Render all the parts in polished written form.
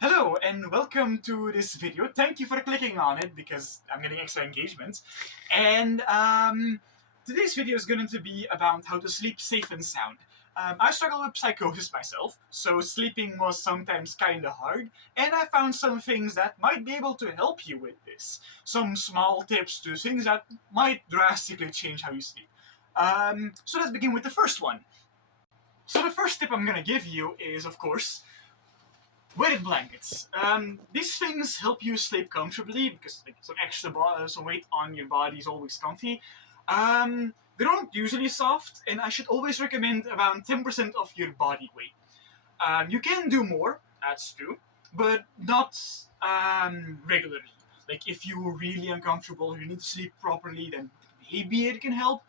Hello and welcome to this video. Thank you for clicking on it because I'm getting extra engagement. And today's video is going to be about how to sleep safe and sound. I struggle with psychosis myself, so sleeping was sometimes kinda hard, and I found some things that might be able to help you with this. Some small tips to things that might drastically change how you sleep. So let's begin with the first one. So the first tip I'm gonna give you is, of course, weighted blankets. These things help you sleep comfortably because some extra some weight on your body is always comfy. They don't usually soft, and I should always recommend around 10% of your body weight. You can do more, that's true, but not regularly. Like if you're really uncomfortable, you need to sleep properly, then maybe it can help.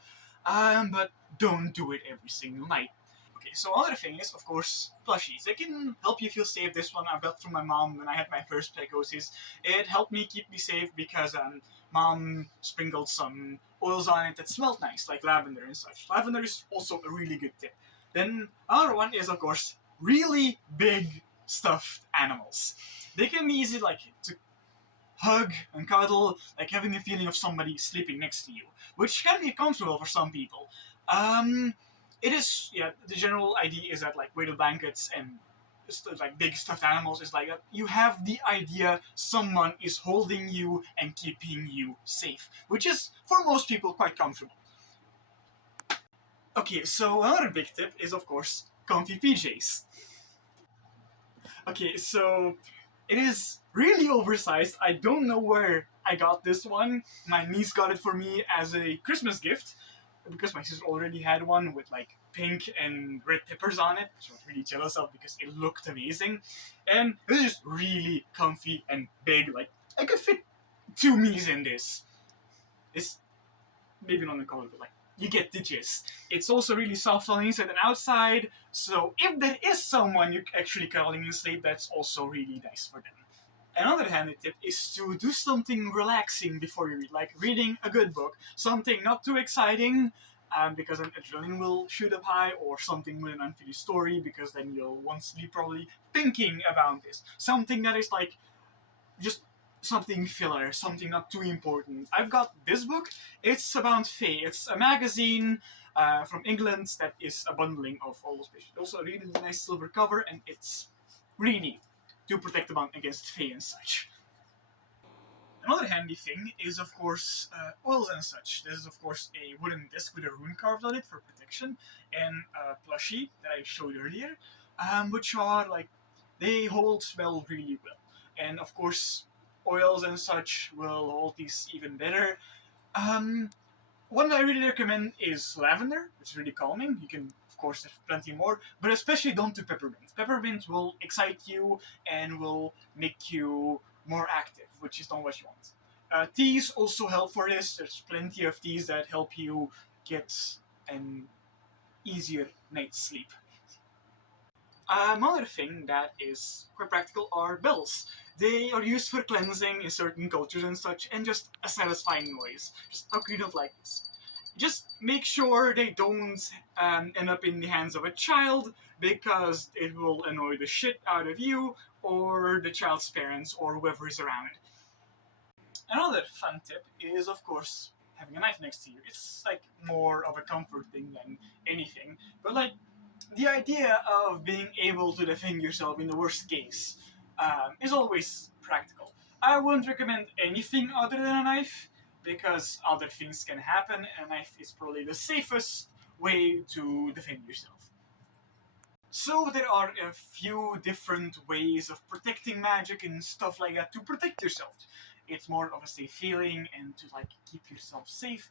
But don't do it every single night. Okay, so another thing is, of course, plushies. They can help you feel safe. This one I got from my mom when I had my first psychosis. It helped me keep me safe because mom sprinkled some oils on it that smelled nice, like lavender and such. Lavender is also a really good tip. Then another one is, of course, really big stuffed animals. They can be easy, like to hug and cuddle, like having a feeling of somebody sleeping next to you, which can be comfortable for some people. It is, yeah, the general idea is that like weighted blankets and like big stuffed animals is like that you have the idea someone is holding you and keeping you safe, which is for most people quite comfortable. Okay, so another big tip is, of course, comfy PJs. Okay, so it is really oversized. I don't know where I got this one. My niece got it for me as a Christmas gift because my sister already had one with like pink and red peppers on it, which I was really jealous of because it looked amazing. And it was just really comfy and big. Like I could fit two me's in this. It's maybe not in the color, but like you get the gist. It's also really soft on the inside and outside, so if there is someone you're actually cuddling in sleep, that's also really nice for them. Another handy tip is to do something relaxing before you read, like reading a good book, something not too exciting, because then adrenaline will shoot up high, or something with an unfinished story, because then you'll want to sleep probably thinking about this. Something that is like just something filler, something not too important. I've got this book. It's about Fae. It's a magazine from England that is a bundling of all those pages. Also, a really nice silver cover, and it's really to protect the bond against Fae and such. Another handy thing is, of course, oils and such. This is, of course, a wooden disc with a rune carved on it for protection, and a plushie that I showed earlier, which are like they hold smell really well. And of course, oils and such will hold these even better. Um, One that I really recommend is lavender, which is really calming. You can, of course, have plenty more, but especially don't do peppermint. Peppermint will excite you and will make you more active, which is not what you want. Teas also help for this. There's plenty of teas that help you get an easier night's sleep. Another thing that is quite practical are bells. They are used for cleansing in certain cultures and such, and just a satisfying noise. Just how could you not like this? Just make sure they don't end up in the hands of a child, because it will annoy the shit out of you, or the child's parents, or whoever is around. Another fun tip is, of course, having a knife next to you. It's like more of a comfort thing than anything, but like the idea of being able to defend yourself in the worst case is always practical. I wouldn't recommend anything other than a knife because other things can happen, and a knife is probably the safest way to defend yourself. So there are a few different ways of protecting magic and stuff like that to protect yourself. It's more of a safe feeling and to like keep yourself safe.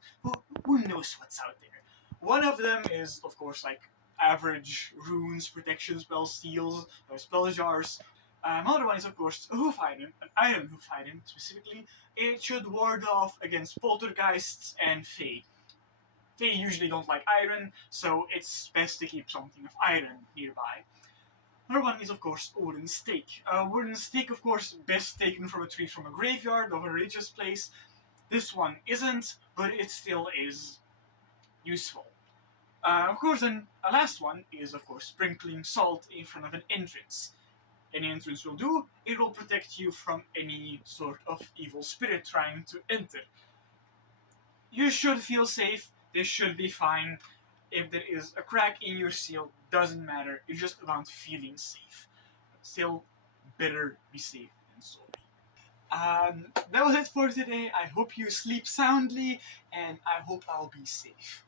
Who knows what's out there? One of them is, of course, like average runes, protection spells, seals, spell jars. Another one is, of course, a hoof item, an iron hoof item specifically. It should ward off against poltergeists and Fae. They usually don't like iron, so it's best to keep something of iron nearby. Another one is, of course, a wooden stake. A wooden stake, of course, best taken from a tree from a graveyard of a religious place. This one isn't, but it still is useful. Of course, then a last one is, of course, sprinkling salt in front of an entrance. any entrance will do, it will protect you from any sort of evil spirit trying to enter. You should feel safe, this should be fine. If there is a crack in your seal, doesn't matter, it's just about feeling safe. But still, better be safe than sorry. That was it for today. I hope you sleep soundly, and I hope I'll be safe.